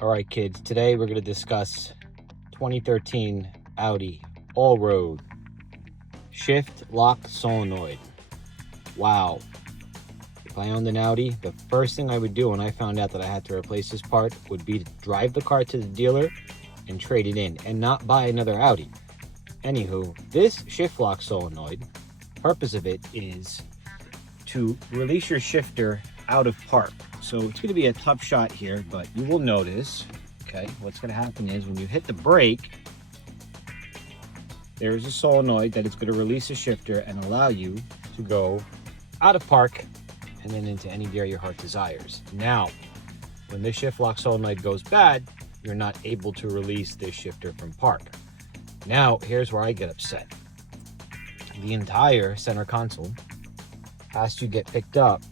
All right, kids, today we're going to discuss 2013 Audi Allroad shift lock solenoid. Wow. If I owned an Audi, the first thing I would do when I found out that I had to replace this part would be to drive the car to the dealer and trade it in and not buy another Audi. Anywho, this shift lock solenoid, purpose of it is to release your shifter out of park. So it's going to be a tough shot here, but you will notice, okay, what's going to happen is when you hit the brake, there is a solenoid that is going to release the shifter and allow you to go out of park and then into any gear your heart desires. Now, when this shift lock solenoid goes bad, you're not able to release this shifter from park. Now, here's where I get upset. The entire center console has to get picked up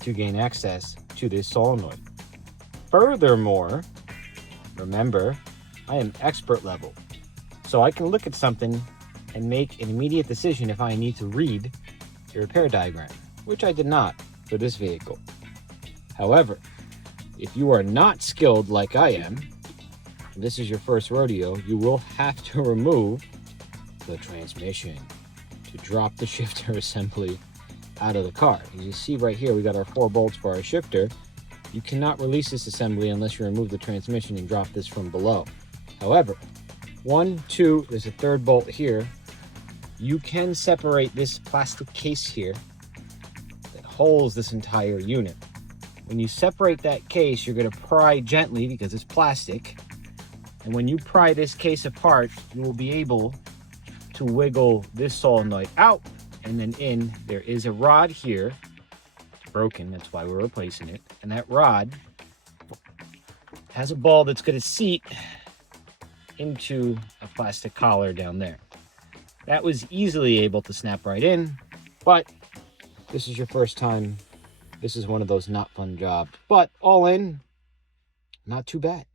to gain access to this solenoid. Furthermore, remember, I am expert level, so I can look at something and make an immediate decision if I need to read a repair diagram, which I did not for this vehicle. However, if you are not skilled like I am, and this is your first rodeo, you will have to remove the transmission to drop the shifter assembly out of the car. As you see right here, we got our 4 bolts for our shifter. You cannot release this assembly unless you remove the transmission and drop this from below. However, 1, 2, there's a 3rd bolt here. You can separate this plastic case here that holds this entire unit. When you separate that case, you're going to pry gently because it's plastic. And when you pry this case apart, you will be able to wiggle this solenoid out and then in. There is a rod here. It's broken, that's why we're replacing it. And that rod has a ball that's going to seat into a plastic collar down there. That was easily able to snap right in, but this is your first time. This is one of those not fun jobs, but all in, not too bad.